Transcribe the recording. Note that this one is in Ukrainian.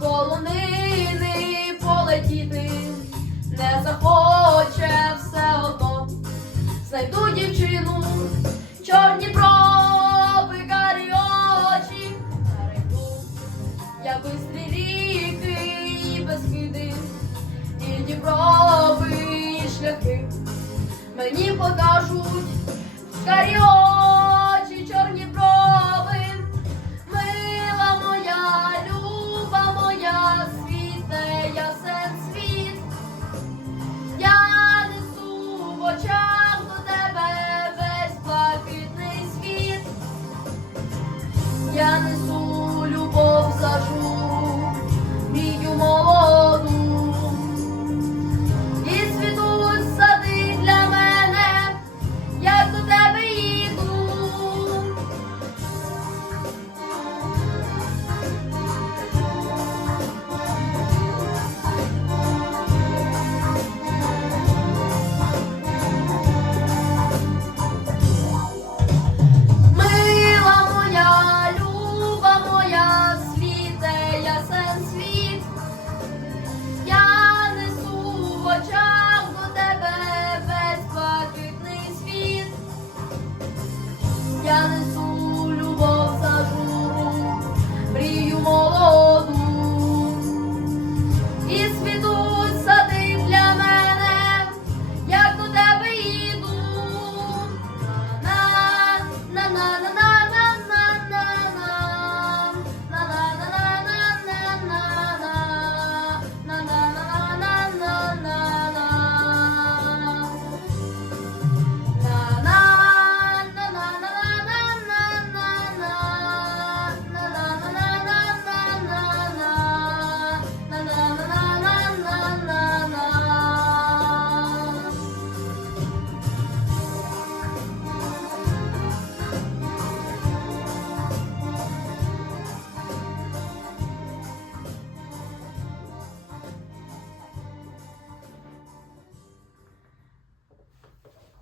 полонини полетіти, не захоче все одно, знайду дівчину, чорні проби карі очі, перейду, я бистрі ріки і безхиди, і Дніпрові і шляхи. Мені покажуть каріо. down the